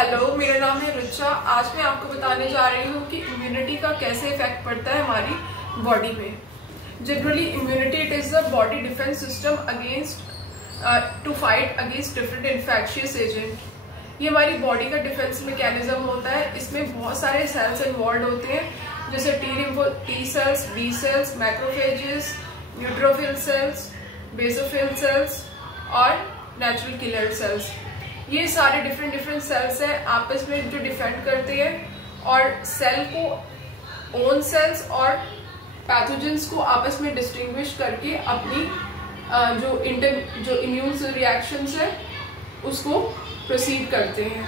Hello, मेरा नाम है रुचा। आज मैं आपको बताने जा रही हूँ कि इम्यूनिटी का कैसे इफेक्ट पड़ता है हमारी बॉडी में। Generally immunity it is the body defence system against to fight against different infectious agent. ये हमारी बॉडी का डिफेंस मैकेनिज्म होता है। इसमें बहुत सारे सेल्स इन्वॉल्व होते हैं, जैसे T cells, B cells, macrophages, neutrophil cells, basophil cells और नेचुरल किलर सेल्स। ये सारे डिफरेंट सेल्स हैं, आपस में जो डिफेंड करते हैं और सेल को ओन सेल्स और पैथोजेंस को आपस में डिस्टिंग्विश करके अपनी जो इम्यून रिएक्शंस है उसको प्रोसीड करते हैं।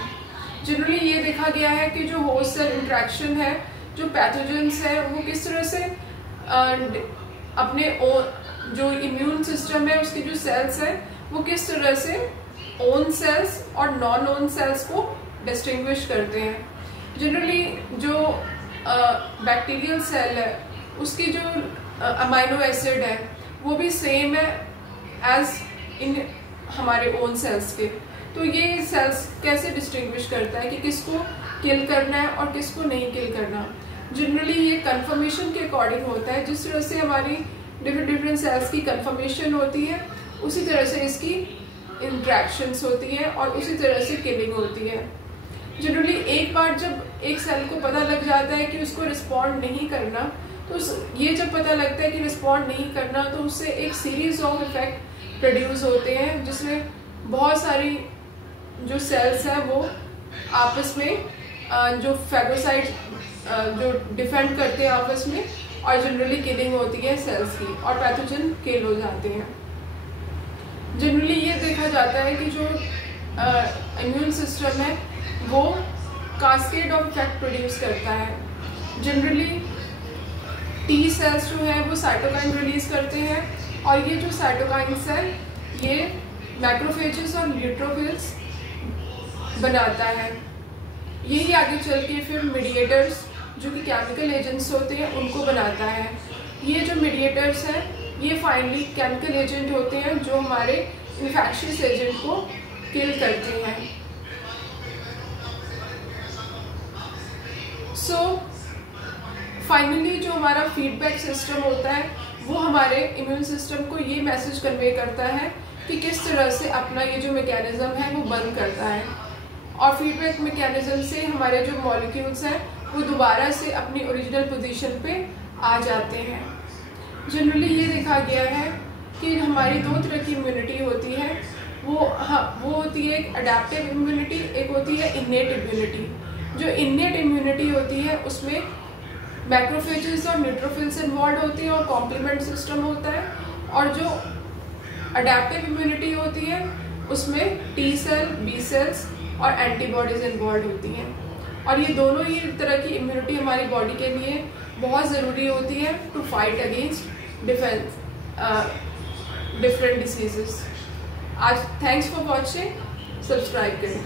जनरली ये देखा गया है कि जो होस्ट सेल इंटरेक्शन है, जो पैथोजेंस है, वो किस तरह से अपने जो इम्यून सिस्टम है उसके जो सेल्स हैं वो किस तरह से ओन सेल्स और नॉन ओन सेल्स को डिस्टिंग्विश करते हैं। जनरली जो बैक्टीरियल सेल है उसकी जो अमाइनो एसिड है वो भी सेम है एज इन हमारे ओन सेल्स के। तो ये सेल्स कैसे डिस्टिंग्विश करता है कि किसको किल करना है और किसको नहीं किल करना। जनरली ये कन्फर्मेशन के अकॉर्डिंग होता है। जिस तरह से हमारी डिफरेंट सेल्स की कन्फर्मेशन होती है उसी तरह से इसकी इंट्रैक्शंस होती है और उसी तरह से किलिंग होती है। जनरली एक बार जब एक सेल को पता लग जाता है कि उसको रिस्पॉन्ड नहीं करना, तो ये जब पता लगता है कि रिस्पॉन्ड नहीं करना तो उससे एक सीरीज ऑफ इफेक्ट प्रोड्यूस होते हैं, जिसमें बहुत सारी जो सेल्स हैं वो आपस में जो फैगोसाइट जो डिफेंड करते हैं आपस में, और जनरली किलिंग होती है सेल्स की और पैथोजन किल हो जाते हैं। जनरली ये देखा जाता है कि जो इम्यून सिस्टम है वो कास्केड ऑफ इफेक्ट प्रोड्यूस करता है। जनरली टी सेल्स जो है वो साइटोकाइन रिलीज करते हैं और ये जो साइटोकाइंस है ये मैक्रोफेजेस और न्यूट्रोफिल्स बनाता है। यही आगे चल के फिर मीडिएटर्स जो कि केमिकल एजेंट्स होते हैं उनको बनाता है। ये जो मीडिएटर्स हैं ये फाइनली केमिकल एजेंट होते हैं जो हमारे इन्फेक्शियस एजेंट को किल करते हैं। सो फाइनली जो हमारा फीडबैक सिस्टम होता है वो हमारे इम्यून सिस्टम को ये मैसेज कन्वे करता है कि किस तरह से अपना ये जो मैकेनिज्म है वो बंद करता है, और फीडबैक मैकेनिज्म से हमारे जो मॉलिक्यूल्स हैं वो दोबारा से अपनी ओरिजिनल पोजीशन पे आ जाते हैं। जनरली ये देखा गया है कि हमारी दो तरह की इम्यूनिटी होती है। वो होती है एक अडेप्टिव इम्यूनिटी, एक होती है इन्नेट इम्यूनिटी। जो इन्नेट इम्यूनिटी होती है उसमें मैक्रोफेजेस और न्यूट्रोफिल्स इन्वॉल्व होती हैं और कॉम्प्लीमेंट सिस्टम होता है, और जो अडेप्टिव इम्यूनिटी होती है उसमें टी सेल, बी सेल्स और एंटीबॉडीज इन्वॉल्व होती हैं। और ये दोनों ही तरह की इम्यूनिटी हमारी बॉडी के लिए बहुत ज़रूरी होती है to fight against different diseases. आज थैंक्स फॉर वॉचिंग, सब्सक्राइब करें।